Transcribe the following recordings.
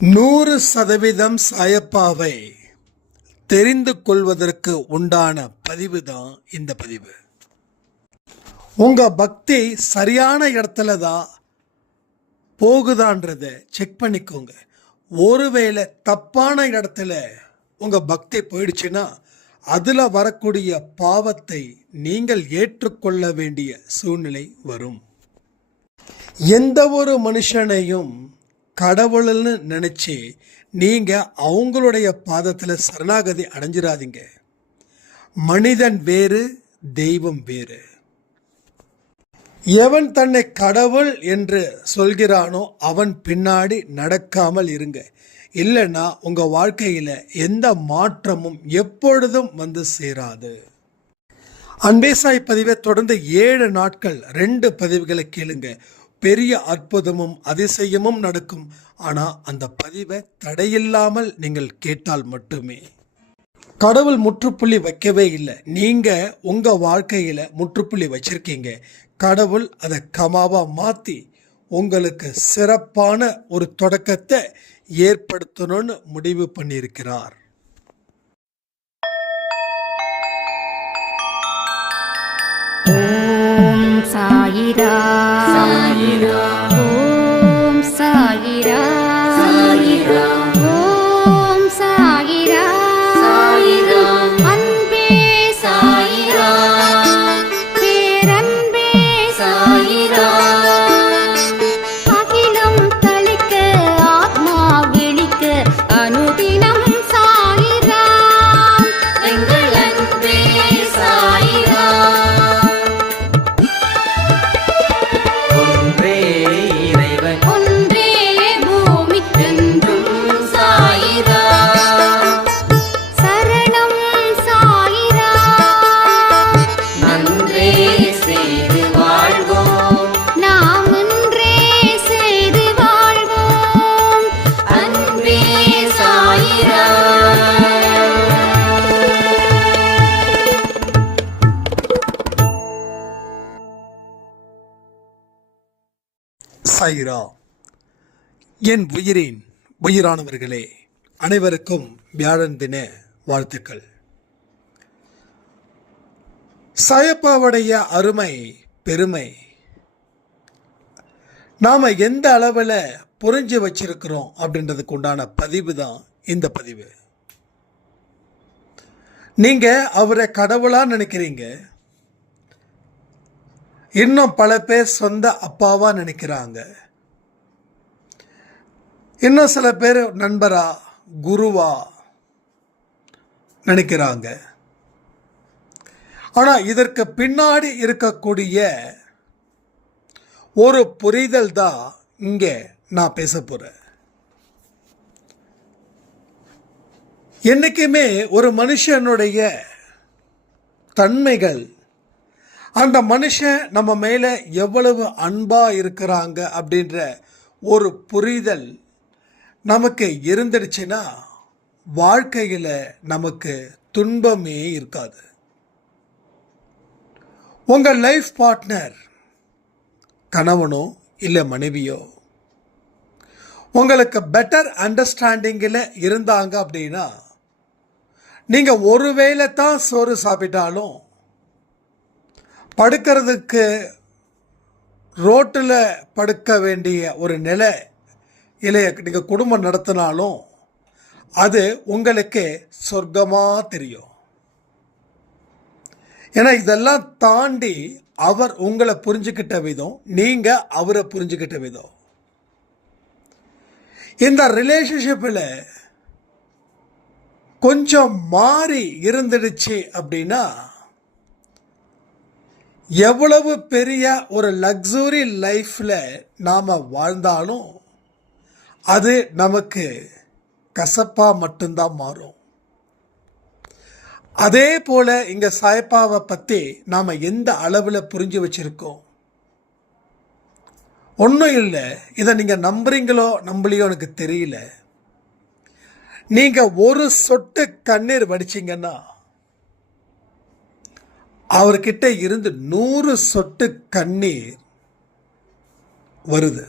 100% சாயப்பாவை தெரிந்து கொள்வதற்கு உண்டான பதிவு தான் இந்த பதிவு. உங்க பக்தி சரியான இடத்துல தான் போகுதான்றத செக் பண்ணிக்கோங்க. ஒருவேளை தப்பான இடத்துல உங்க பக்தி போயிடுச்சுன்னா அதுல வரக்கூடிய பாவத்தை நீங்கள் ஏற்றுக்கொள்ள வேண்டிய சூழ்நிலை வரும். எந்த ஒரு மனுஷனையும் கடவுள்னு நினச்சி நீங்கள் அவங்களுடைய பாதத்தில் சரணாகதி அடைஞ்சிடாதீங்க. மனிதன் வேறு, தெய்வம் வேறு. எவன் தன்னை கடவுள் என்று சொல்கிறானோ அவன் பின்னாடி நடக்காமல் இருங்க. இல்லைன்னா உங்கள் வாழ்க்கையில் எந்த மாற்றமும் எப்பொழுதும் வந்து சேராது. அன்பேசாய் பதிவை தொடர்ந்து 7 நாட்கள் 2 பதிவுகளை கேளுங்க. பெரிய அற்புதமும் அதிசயமும் நடக்கும். ஆனால் அந்த பதிவை தடையில்லாமல் நீங்கள் கேட்டால் மட்டுமே. கடவுள் முற்றுப்புள்ளி வைக்கவே இல்லை. நீங்கள் உங்கள் வாழ்க்கையில் முற்றுப்புள்ளி வச்சிருக்கீங்க. கடவுள் அதை கமாவாக மாற்றி உங்களுக்கு சிறப்பான ஒரு தொடக்கத்தை ஏற்படுத்தணும்னு முடிவு பண்ணியிருக்கிறார். ஓம் சாயிரா சாயிரா, ஓம் சாயிரா சாயிரா, ஓம் சாயிரா சாயிரா, அன்பே சாயிரா, பேரன்பே சாயிரா, அகிலம் தளிக்க ஆத்மா விழிக்க அனுதினம் சாயிரா, எங்கள் அன்பே சாயிரா. சாயிரா. என் உயிரின் உயிரானவர்களே, அனைவருக்கும் வியாழன் தின வாழ்த்துக்கள். சாயப்பாவுடைய அருமை பெருமை நாம் எந்த அளவில் புரிஞ்சு வச்சிருக்கிறோம் அப்படின்றதுக்கு உண்டான பதிவு தான் இந்த பதிவு. நீங்கள் அவரை கடவுளாக நினைக்கிறீங்க. இன்னும் பல பேர் சொந்த அப்பாவா நினைக்கிறாங்க. இன்னும் சில பேர் நண்பரா, குருவா நினைக்கிறாங்க. ஆனால் இதற்கு பின்னாடி இருக்கக்கூடிய ஒரு புரிதல் தான் இங்கே நான் பேச போகிறேன். என்றைக்குமே ஒரு மனுஷனுடைய தன்மைகள், அந்த மனுஷன் நம்ம மேலே எவ்வளவு அன்பாக இருக்கிறாங்க அப்படின்ற ஒரு புரிதல் நமக்கு இருந்துடுச்சுன்னா வாழ்க்கையில் நமக்கு துன்பமே இருக்காது. உங்கள் லைஃப் பார்ட்னர், கணவனோ இல்லை மனைவியோ, உங்களுக்கு பெட்டர் அண்டர்ஸ்டாண்டிங்கில் இருந்தாங்க அப்படின்னா நீங்கள் ஒருவேளை தான் சோறு சாப்பிட்டாலும் படுக்கிறதுக்கு ரோட்டில் படுக்க வேண்டிய ஒரு நிலை இல்லை, நீங்கள் குடும்பம் நடத்தினாலும் அது உங்களுக்கு சொர்க்கமாக தெரியும். ஏன்னா இதெல்லாம் தாண்டி அவர் உங்களை புரிஞ்சுக்கிட்ட விதம், நீங்கள் அவரை புரிஞ்சுக்கிட்ட விதம். இந்த ரிலேஷன்ஷிப்பில் கொஞ்சம் மாறி இருந்துடுச்சு அப்படின்னா எவ்வளவு பெரிய ஒரு லக்ஸுரி லைஃப்பில் நாம் வாழ்ந்தாலும் அது நமக்கு கசப்பாக மட்டும்தான் மாறும். அதே போல் இங்கே சாயப்பாவை பற்றி நாம் எந்த அளவில் புரிஞ்சு வச்சுருக்கோம்? ஒன்றும் இல்லை. இதை நீங்கள் நம்புறீங்களோ நம்பலையோ எனக்கு தெரியல. நீங்கள் ஒரு சொட்டு கண்ணீர் வடிச்சிங்கன்னா அவர்கிட்ட இருந்து 100 சொட்டு கண்ணீர் வருது.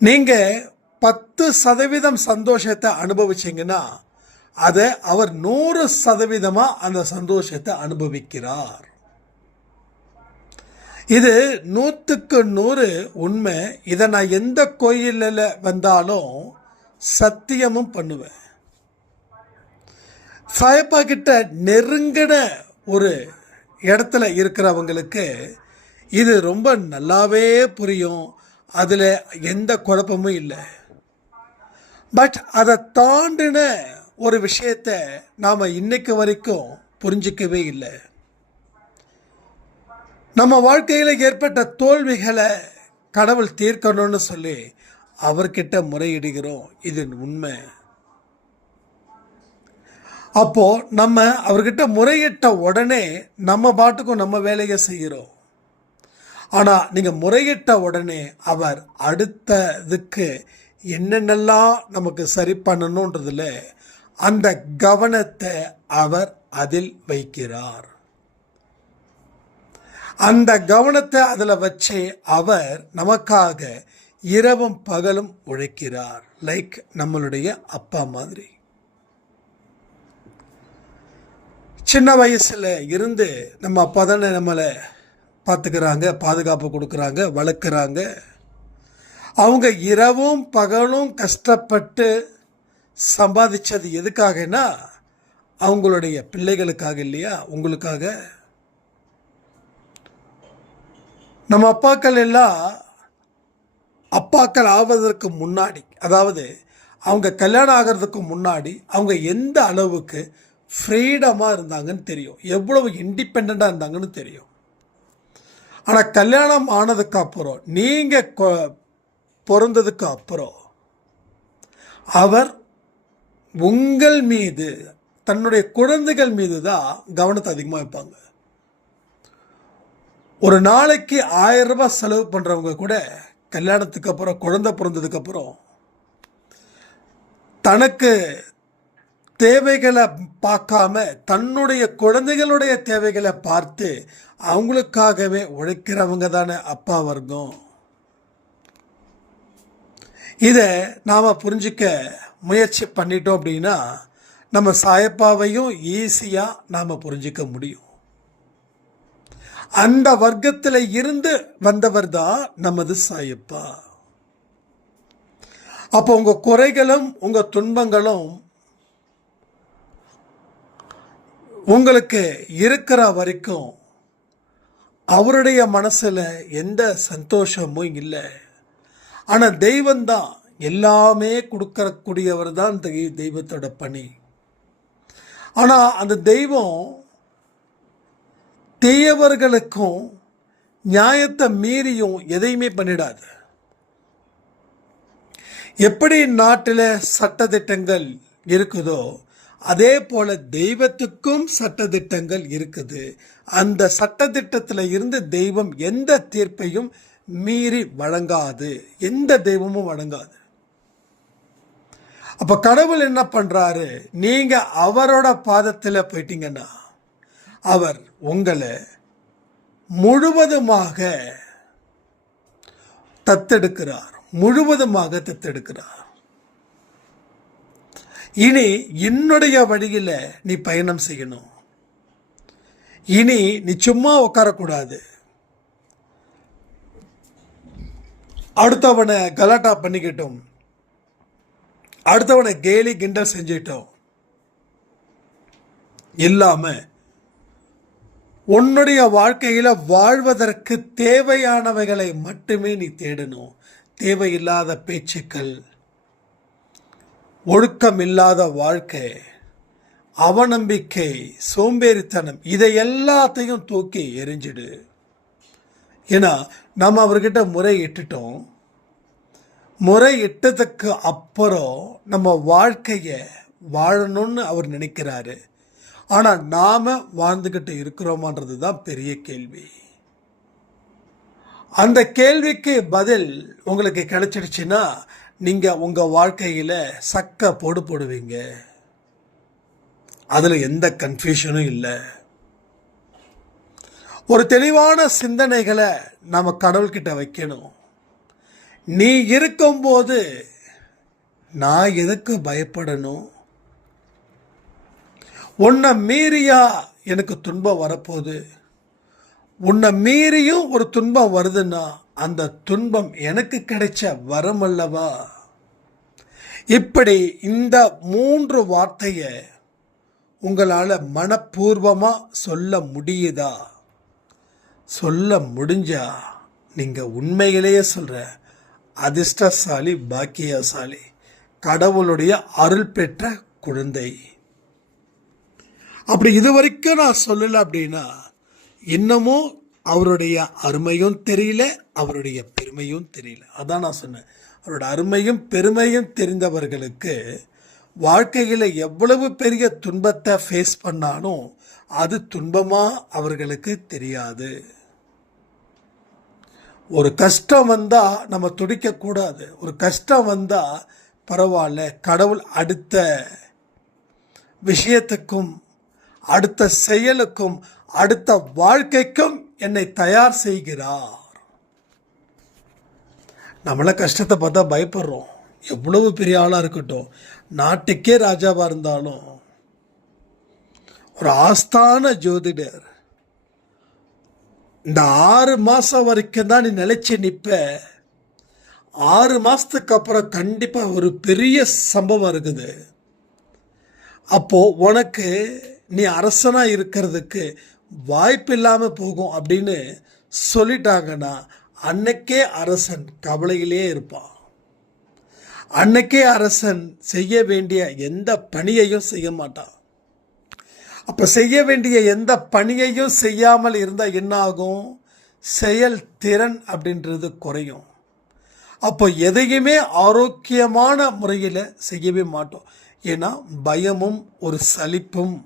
நீங்கள் 10% சந்தோஷத்தை அனுபவிச்சீங்கன்னா அதை அவர் 100% அந்த சந்தோஷத்தை அனுபவிக்கிறார். இது 100க்கு 100 உண்மை. இதை நான் எந்த கோயிலில் வந்தாலும் சத்தியமும் பண்ணுவேன். சாயப்பா கிட்ட நெருங்கின ஒரு இடத்துல இருக்கிறவங்களுக்கு இது ரொம்ப நல்லாவே புரியும். அதில் எந்த குழப்பமும் இல்லை. பட் அதை தாண்டின ஒரு விஷயத்தை நாம் இன்னைக்கு வரைக்கும் புரிஞ்சிக்கவே இல்லை. நம்ம வாழ்க்கையில் ஏற்பட்ட தோல்விகளை கடவுள் தீர்க்கணும்னு சொல்லி அவர்கிட்ட முறையிடுகிறோம். இது உண்மை. அப்போது நம்ம அவர்கிட்ட முறையிட்ட உடனே நம்ம பாட்டுக்கும் நம்ம வேலையை செய்கிறோம். ஆனால் நீங்கள் முறையிட்ட உடனே அவர் அடுத்ததுக்கு என்னென்னலாம் நமக்கு சரி பண்ணணுன்றதுல அந்த கவனத்தை அவர் அதில் வைக்கிறார். அந்த கவனத்தை அதில் வச்சு அவர் நமக்காக இரவும் பகலும் உழைக்கிறார். லைக் நம்மளுடைய அப்பா மாதிரி. சின்ன வயசில் இருந்து நம்ம அப்பா தானே நம்மளை பார்த்துக்கிறாங்க, பாதுகாப்பு கொடுக்குறாங்க, வளர்க்குறாங்க. அவங்க இரவும் பகலும் கஷ்டப்பட்டு சம்பாதிச்சது எதுக்காகனா அவங்களுடைய பிள்ளைகளுக்காக இல்லையா, உங்களுக்காக. நம்ம அப்பாக்கள் எல்லாம் அப்பாக்கள் ஆவதற்கு முன்னாடி, அதாவது அவங்க கல்யாணம் ஆகிறதுக்கு முன்னாடி அவங்க எந்த அளவுக்கு ஃப்ரீடமாக இருந்தாங்கன்னு தெரியும், எவ்வளவு இண்டிபெண்ட்டாக இருந்தாங்கன்னு தெரியும். ஆனால் கல்யாணம் ஆனதுக்கு அப்புறம், நீங்கள் பிறந்ததுக்கு அப்புறம் அவர் உங்கள் மீது, தன்னுடைய குழந்தைகள் மீது தான் கவனத்தை அதிகமாக வைப்பாங்க. ஒரு நாளைக்கு 1000 ரூபாய் செலவு பண்ணுறவங்க கூட கல்யாணத்துக்கு அப்புறம், குழந்தை பிறந்ததுக்கப்புறம் தனக்கு தேவைகளை பார்க்காம தன்னுடைய குழந்தைகளுடைய தேவைகளை பார்த்து அவங்களுக்காகவே உழைக்கிறவங்க தானே அப்பா வர்க்கம். இதை நாம் புரிஞ்சிக்க முயற்சி பண்ணிட்டோம் அப்படின்னா நம்ம சாயப்பாவையும் ஈஸியாக நாம் புரிஞ்சிக்க முடியும். அந்த வர்க்கத்தில் இருந்து வந்தவர் தான் நமது சாயப்பா. அப்போ உங்கள் குறைகளும் உங்கள் துன்பங்களும் உங்களுக்கு இருக்கிற வரைக்கும் அவருடைய மனசில் எந்த சந்தோஷமும் இல்லை. ஆனால் தெய்வந்தான் எல்லாமே கொடுக்கக்கூடியவர் தான் தெய்வத்தோட பணி. ஆனால் அந்த தெய்வம் தீயவர்களுக்கும் நியாயத்தை மீறியும் எதையுமே பண்ணிடாது. எப்படி நாட்டில் சட்டதிட்டங்கள் இருக்குதோ அதே போல தெய்வத்துக்கும் சட்டதிட்டங்கள் இருக்குது. அந்த சட்டதிட்டத்தில் இருந்து தெய்வம் எந்த தீர்ப்பையும் மீறி வழங்காது, எந்த தெய்வமும் வழங்காது. அப்போ கடவுள் என்ன பண்ணுறாரு, நீங்கள் அவரோட பாதத்தில் போயிட்டீங்கன்னா அவர் உங்களை முழுவதுமாக தத்தெடுக்கிறார், முழுவதுமாக தத்தெடுக்கிறார். இனி என்னுடைய வழியில் நீ பயணம் செய்யணும். இனி நீ சும்மா உட்காரக்கூடாது. அடுத்தவனை கலாட்டா பண்ணிக்கிட்டோம், அடுத்தவனை கேலி கிண்டல் செஞ்சிட்டோம் இல்லாம உன்னுடைய வாழ்க்கையில் வாழ்வதற்கு தேவையானவைகளை மட்டுமே நீ தேடணும். தேவையில்லாத பேச்சுக்கள், ஒழுக்கம் இல்லாத வாழ்க்கை, அவநம்பிக்கை, சோம்பேறித்தனம், இதை எல்லாத்தையும் தூக்கி எரிஞ்சிடு. ஏன்னா நம்ம அவர்கிட்ட முறையிட்டுட்டோம். முறையிட்டதுக்கு அப்புறம் நம்ம வாழ்க்கையை வாழணும்னு அவர் நினைக்கிறாரு. ஆனால் நாம் வாழ்ந்துக்கிட்டு இருக்கிறோமான்றது தான் பெரிய கேள்வி. அந்த கேள்விக்கு பதில் உங்களுக்கு கிடைச்சிடுச்சுன்னா நீங்கள் உங்கள் வாழ்க்கையில் சக்க போடுவீங்க. அதில் எந்த கன்ஃபியூஷனும் இல்லை. ஒரு தெளிவான சிந்தனைகளை நம்ம கடவுள்கிட்ட வைக்கணும். நீ இருக்கும்போது நான் எதுக்கு பயப்படணும்? உன்னை மீறியா எனக்கு துன்பம் வரப்போகுது? உன்னை மீறியும் ஒரு துன்பம் வருதுன்னா அந்த துன்பம் எனக்கு கிடைச்ச வரம் அல்லவா? இப்படி இந்த 3 வார்த்தையை உங்களால் மனப்பூர்வமாக சொல்ல முடியுதா? சொல்ல முடிஞ்சா நீங்கள் உண்மையிலேயே சொல்கிற அதிர்ஷ்டசாலி, பாக்கியசாலி, கடவுளுடைய அருள் பெற்ற குழந்தை. அப்படி இதுவரைக்கும் நான் சொல்லலை அப்படின்னா இன்னமும் அவருடைய அருமையும் தெரியல, அவருடைய பெருமையும் தெரியல. அதான் நான் சொன்னேன், அவரோட அருமையும் பெருமையும் தெரிந்தவர்களுக்கு வாழ்க்கையில் எவ்வளவு பெரிய துன்பத்தை ஃபேஸ் பண்ணாலும் அது துன்பமாக அவர்களுக்கு தெரியாது. ஒரு கஷ்டம் வந்தால் நம்ம துடிக்கக்கூடாது. ஒரு கஷ்டம் வந்தால் பரவாயில்ல, கடவுள் அடுத்த விஷயத்துக்கும் அடுத்த செயலுக்கும் அடுத்த வாழ்க்கைக்கும் என்னை தயார் செய்கிறார். நம்மள கஷ்டத்தை பார்த்தா பயப்படுறோம். எவ்வளவு பெரிய ஆளாக இருக்கட்டும், நாட்டுக்கே ராஜாவாக இருந்தாலும் ஒரு ஆஸ்தான ஜோதிடர் இந்த 6 மாதம் வரைக்கும் தான் நீ நிலைச்சி நிற்ப, 6 மாதத்துக்கு அப்புறம் கண்டிப்பாக ஒரு பெரிய சம்பவம் இருக்குது, அப்போது உனக்கு நீ அரசனாக இருக்கிறதுக்கு வாய்ப்பு இல்லாமல் போகும் அப்படின்னு சொல்லிட்டாங்கன்னா அன்னைக்கே அரசன் கவலையிலே இருப்பான். அன்னைக்கே அரசன் செய்ய வேண்டிய எந்த பணியையும் செய்ய மாட்டான். அப்போ செய்ய வேண்டிய எந்த பணியையும் செய்யாமல் இருந்தால் என்ன ஆகும்? செயல் திறன் அப்படின்றது குறையும். அப்போ எதையுமே ஆரோக்கியமான முறையில் செய்யவே மாட்டோம். ஏன்னா பயமும் ஒரு சலிப்பும்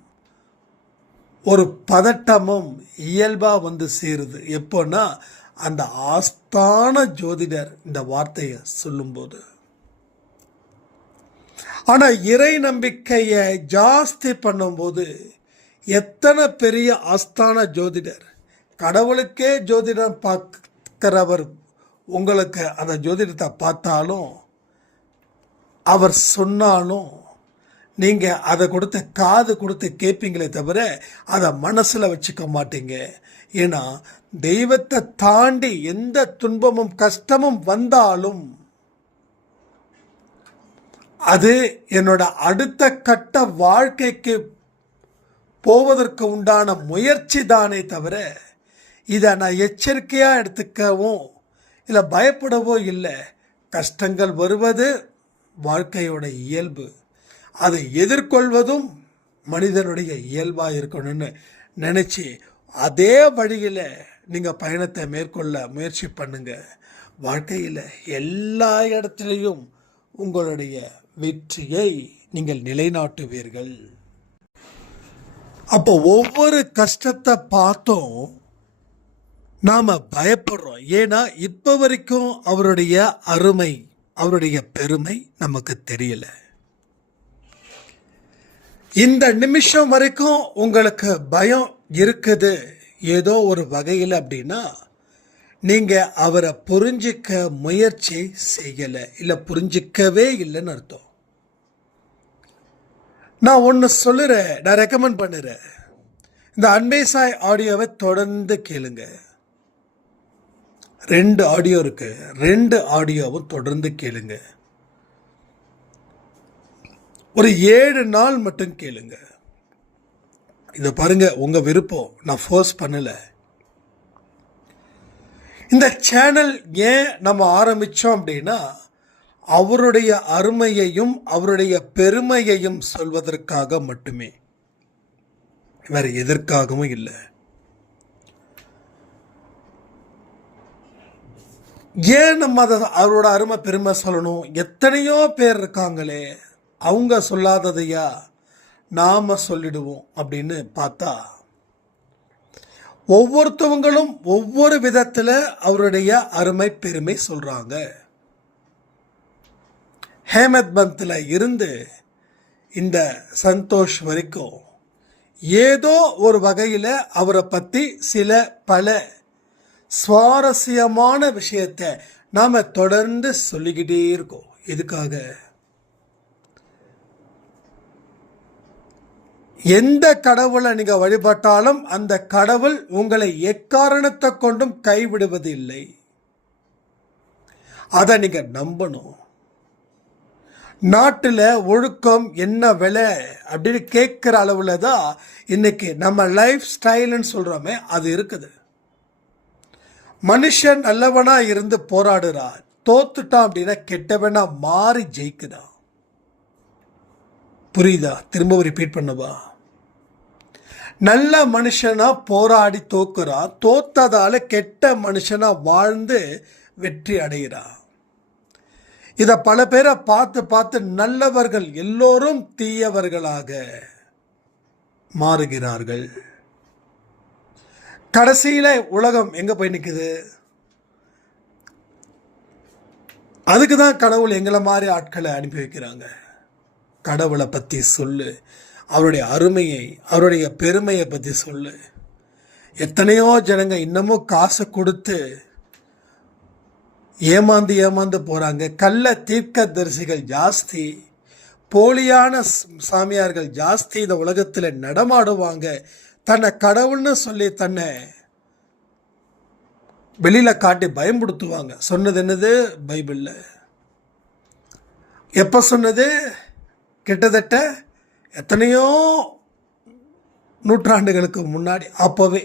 ஒரு பதட்டமும் இயல்பாக வந்து சேருது. எப்போன்னா அந்த ஆஸ்தான ஜோதிடர் இந்த வார்த்தையை சொல்லும்போது. ஆனால் இறை நம்பிக்கையை ஜாஸ்தி பண்ணும்போது எத்தனை பெரிய ஆஸ்தான ஜோதிடர், கடவுளுக்கே ஜோதிடம் பார்க்கிறவர் உங்களுக்கு அந்த ஜோதிடத்தை பார்த்தாலும் அவர் சொன்னாலும் நீங்கள் அதை கொடுத்து காது கொடுத்து கேட்பீங்களே தவிர அதை மனசில் வச்சுக்க மாட்டீங்க. ஏன்னா தெய்வத்தை தாண்டி எந்த துன்பமும் கஷ்டமும் வந்தாலும் அது என்னோட அடுத்த கட்ட வாழ்க்கைக்கு போவதற்கு உண்டான முயற்சி தானே தவிர இதை நான் எச்சரிக்கையாக எடுத்துக்கவும் இல்லை பயப்படவோ இல்லை. கஷ்டங்கள் வருவது வாழ்க்கையோட இயல்பு, அதை எதிர்கொள்வதும் மனிதனுடைய இயல்பாக இருக்கணும்னு நினச்சி அதே வழியில் நீங்கள் பயணத்தை மேற்கொள்ள முயற்சி பண்ணுங்க. வாழ்க்கையில் எல்லா இடத்துலையும் உங்களுடைய வெற்றியை நீங்கள் நிலைநாட்டுவீர்கள். அப்போ ஒவ்வொரு கஷ்டத்தை பார்த்தும் நாம் பயப்படுறோம். ஏன்னா இப்போ வரைக்கும் அவருடைய அருமை, அவருடைய பெருமை நமக்கு தெரியல. இந்த நிமிஷம் வரைக்கும் உங்களுக்கு பயம் இருக்குது ஏதோ ஒரு வகையில் அப்படின்னா நீங்கள் அவரை புரிஞ்சிக்க முயற்சி செய்யலை, இல்லை புரிஞ்சிக்கவே இல்லைன்னு அர்த்தம். நான் ஒன்று சொல்லுறேன், நான் ரெக்கமெண்ட் பண்ணுறேன். இந்த அன்பே சாய் ஆடியோவை தொடர்ந்து கேளுங்க. 2 ஆடியோ இருக்கு, 2 ஆடியோவும் தொடர்ந்து கேளுங்க. ஒரு 7 நாள் மட்டும் கேளுங்க. இதை பாருங்க, உங்க விருப்பம், நான் ஃபோர்ஸ் பண்ணல. இந்த சேனல் ஏன் நம்ம ஆரம்பிச்சோம் அப்படின்னா அவருடைய அருமையையும் அவருடைய பெருமையையும் சொல்வதற்காக மட்டுமே, வேற எதற்காகவும் இல்லை. ஏன் நம்ம அதை அவரோட அருமை பெருமை சொல்லணும்? எத்தனையோ பேர் இருக்காங்களே, அவங்க சொல்லாததையா நாம சொல்லிடுவோம் அப்படின்னு பார்த்தா ஒவ்வொருத்தவங்களும் ஒவ்வொரு விதத்தில் அவருடைய அருமை பெருமை சொல்றாங்க. ஹேமத் பந்தில் இருந்து இந்த சந்தோஷ் வரைக்கும் ஏதோ ஒரு வகையில் அவரை பற்றி பல சுவாரஸ்யமான விஷயத்தை நாம் தொடர்ந்து சொல்லிக்கிட்டே இருக்கோம். எதுக்காக? எந்த கடவுளை நீங்க வழிபட்டாலும் அந்த கடவுள் உங்களை எக்காரணத்தை கொண்டும் கைவிடுவது இல்லை. அதை நீங்க நம்பணும். நாட்டில் ஒழுக்கம் என்ன விலை அப்படின்னு கேட்குற அளவில் தான் இன்னைக்கு நம்ம லைஃப் ஸ்டைல்னு சொல்கிறோமே அது இருக்குது. மனுஷன் நல்லவனா இருந்து போராடுறான், தோத்துட்டான் அப்படின்னா கெட்டவனா மாறி ஜெயிக்குதான். புரியுதா? திரும்ப ரிப்பீட் பண்ணவா? நல்ல மனுஷனா போராடி தோக்குறான், தோத்ததால கெட்ட மனுஷனா வாழ்ந்து வெற்றி அடைகிறான். இதை பல பேரை பார்த்து பார்த்து நல்லவர்கள் எல்லோரும் தீயவர்களாக மாறுகிறார்கள். கடைசியில உலகம் எங்க போய் நிற்குது? அதுக்கு தான் கடவுள் எங்களை மாதிரி ஆட்களை அனுப்பி வைக்கிறாங்க. கடவுளை பற்றி சொல்லு, அவருடைய அருமையை, அவருடைய பெருமையை பற்றி சொல்லு. எத்தனையோ ஜனங்க இன்னமும் காசை கொடுத்து ஏமாந்து போகிறாங்க. கள்ள தீர்க்கதரிசிகள் ஜாஸ்தி, போலியான சாமியார்கள் ஜாஸ்தி இந்த உலகத்தில் நடமாடுவாங்க. தன்னை கடவுள்னு சொல்லி தன்னை வெளியில் காட்டி பயன்படுத்துவாங்க. சொன்னது என்னது? பைபிளில் எப்போ சொன்னது? கிட்டத்தட்ட எத்தனையோ நூற்றாண்டுகளுக்கு முன்னாடி. அப்போவே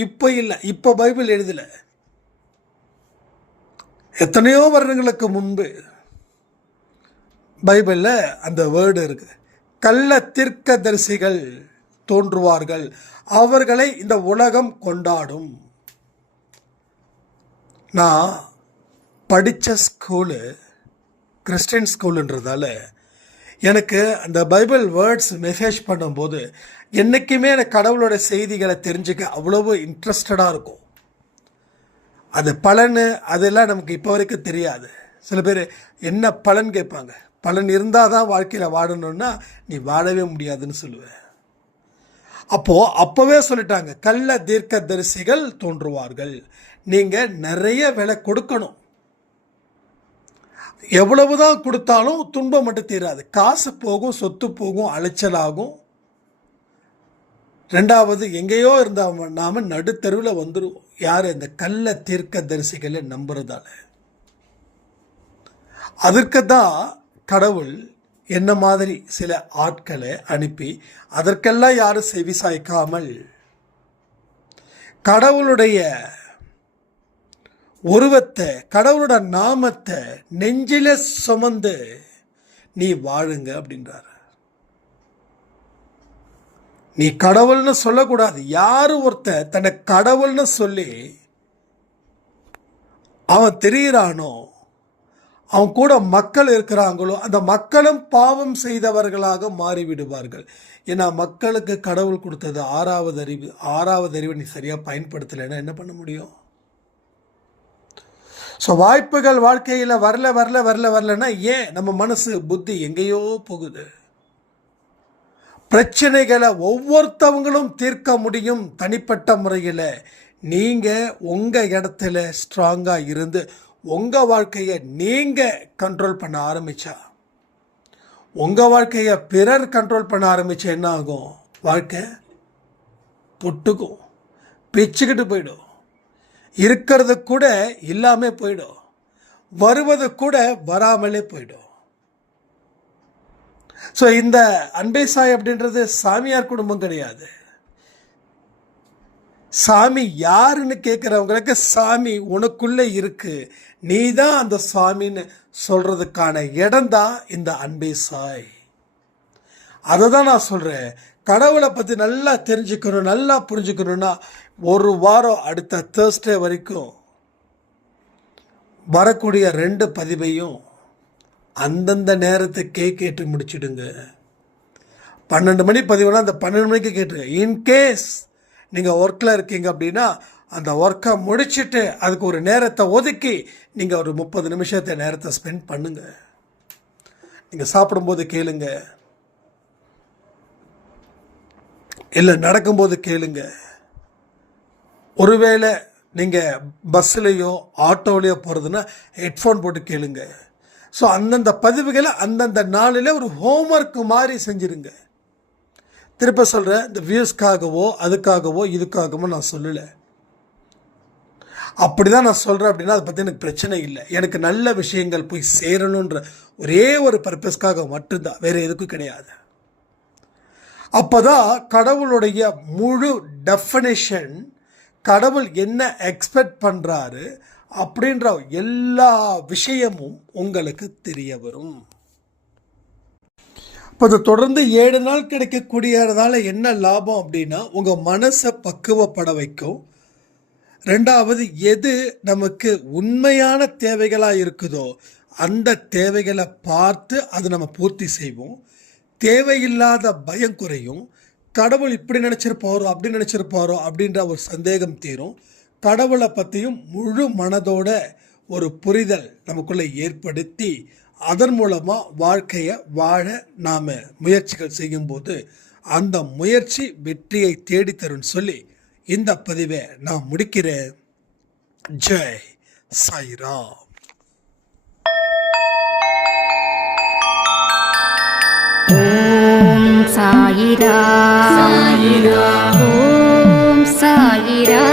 இப்போ இல்லை, இப்போ பைபிள் எழுதலை, எத்தனையோ வருடங்களுக்கு முன்பு பைபிளில் அந்த வேர்டு இருக்கு. கள்ள தீர்க்கதரிசிகள் தோன்றுவார்கள், அவர்களை இந்த உலகம் கொண்டாடும். நான் படித்த ஸ்கூலு கிறிஸ்டின் ஸ்கூலுன்றதால எனக்கு அந்த பைபிள் வேர்ட்ஸ் மெசேஜ் பண்ணும்போது என்றைக்குமே எனக்கு கடவுளோட செய்திகளை தெரிஞ்சுக்க அவ்வளவு இன்ட்ரெஸ்டடாக இருக்கும். அது பலன் அதெல்லாம் நமக்கு இப்போ வரைக்கும் தெரியாது. சில பேர் என்ன பலன் கேட்பாங்க. பலன் இருந்தால் தான் வாழ்க்கையில் வாழணும்னா நீ வாழவே முடியாதுன்னு சொல்லுவேன். அப்போவே சொல்லிட்டாங்க, கள்ள தீர்க்கதரிசிகள் தோன்றுவார்கள். நீங்கள் நிறைய விலை கொடுக்கணும். எவ்வளவுதான் கொடுத்தாலும் துன்பம் மட்டும் தீராது. காசு போகும், சொத்து போகும், அலைச்சலாகும். ரெண்டாவது, எங்கேயோ இருந்தால் நாம நடுத்தருவில் வந்துடுவோம். யார்? இந்த கள்ள தீர்க்கதரிசிகளை நம்புறதால. அதற்கு தான் கடவுள் என்ன மாதிரி சில ஆட்களை அனுப்பி அதற்கெல்லாம் யாரும் செவி சாய்க்காமல் கடவுளுடைய உருவத்தை, கடவுளோட நாமத்தை நெஞ்சில சுமந்து நீ வாழுங்க அப்படின்றார். நீ கடவுள்னு சொல்லக்கூடாது. யாரு ஒருத்தன் தன்னை கடவுள்னு சொல்லி அவன் தெரிகிறானோ, அவன் கூட மக்கள் இருக்கிறாங்களோ, அந்த மக்களும் பாவம் செய்தவர்களாக மாறிவிடுவார்கள். ஏன்னா மக்களுக்கு கடவுள் கொடுத்தது ஆறாவது அறிவு நீ சரியாக பயன்படுத்தலைன்னா என்ன பண்ண முடியும்? ஸோ வாய்ப்புகள் வாழ்க்கையில் வரலன்னா ஏன் நம்ம மனசு புத்தி எங்கேயோ போகுது. பிரச்சனைகளை ஒவ்வொருத்தவங்களும் தீர்க்க முடியும் தனிப்பட்ட முறையில். நீங்கள் உங்கள் இடத்துல ஸ்ட்ராங்காக இருந்து உங்கள் வாழ்க்கையை நீங்கள் கண்ட்ரோல் பண்ண ஆரம்பித்தா, உங்கள் வாழ்க்கையை பிறர் கண்ட்ரோல் பண்ண ஆரம்பித்தா என்ன ஆகும்? வாழ்க்கை புட்டுக்கும், பிச்சுக்கிட்டு போயிடும். இருக்கிறது கூட இல்லாமல் போயிடும், வருவது கூட வராமலே போயிடும். ஸோ இந்த அன்பே சாய் அப்படின்றது சாமியார் குடும்பம் கிடையாது. சாமி யாருன்னு கேட்குறவங்களுக்கு சாமி உனக்குள்ளே இருக்கு, நீ தான் அந்த சாமின்னு சொல்றதுக்கான இடம் தான் இந்த அன்பே சாய். அதை தான் நான் சொல்கிறேன். கடவுளை பற்றி நல்லா தெரிஞ்சுக்கணும், நல்லா புரிஞ்சுக்கணுன்னா ஒரு வாரம் அடுத்த தேர்ஸ்டே வரைக்கும் வரக்கூடிய 2 பதிவையும் அந்தந்த நேரத்துக்கே கேட்டு முடிச்சுடுங்க. 12 மணி பதிவுனா அந்த 12 மணிக்கு கேட்டுருங்க. இன்கேஸ் நீங்கள் ஒர்க்கில் இருக்கீங்க அப்படின்னா அந்த ஒர்க்கை முடிச்சுட்டு அதுக்கு ஒரு நேரத்தை ஒதுக்கி நீங்கள் ஒரு 30 நிமிஷத்தை நேரத்தை ஸ்பெண்ட் பண்ணுங்க. நீங்கள் சாப்பிடும்போது கேளுங்க, இல்லை நடக்கும்போது கேளுங்க. ஒருவேளை நீங்கள் பஸ்ஸுலேயோ ஆட்டோலேயோ போகிறதுன்னா ஹெட்ஃபோன் போட்டு கேளுங்க. ஸோ அந்தந்த பதிவுகளை அந்தந்த நாளில் ஒரு ஹோம்ஒர்க் மாதிரி செஞ்சுருங்க. திருப்ப சொல்கிறேன், இந்த வியூஸ்க்காகவோ அதுக்காகவோ இதுக்காகவோ நான் சொல்லலை. அப்படி தான் நான் சொல்கிறேன் அப்படின்னா அதை பற்றி எனக்கு பிரச்சனை இல்லை. எனக்கு நல்ல விஷயங்கள் போய் சேரணுன்ற ஒரே ஒரு பர்பஸ்க்காக மட்டும்தான், வேறு எதுக்கும் கிடையாது. அப்போ தான் கடவுளுடைய முழு டெஃபினேஷன், கடவுள் என்ன எக்ஸ்பெக்ட் பண்ணுறாரு அப்படின்ற எல்லா விஷயமும் உங்களுக்கு தெரிய வரும். இப்போ அதை தொடர்ந்து 7 நாள் கிடைக்கக்கூடியதால என்ன லாபம் அப்படின்னா, உங்கள் மனசை பக்குவப்பட வைக்கும். ரெண்டாவது, எது நமக்கு உண்மையான தேவைகளாக இருக்குதோ அந்த தேவைகளை பார்த்து அதை நம்ம பூர்த்தி செய்வோம். தேவையில்லாத பயம் குறையும். கடவுள் இப்படி நினச்சிருப்பாரோ அப்படி நினச்சிருப்பாரோ அப்படின்ற ஒரு சந்தேகம் தீரும். கடவுளை பற்றியும் முழு மனதோட ஒரு புரிதல் நமக்குள்ளே ஏற்படுத்தி அதன் மூலமாக வாழ்க்கையை வாழ நாம் முயற்சிகள் செய்யும்போது அந்த முயற்சி வெற்றியை தேடித்தருன்னு சொல்லி இந்த பதிவை நான் முடிக்கிறேன். ஜெய் சாய்ராம். ஓம் சாயிரா. ஓம் சாயிரா.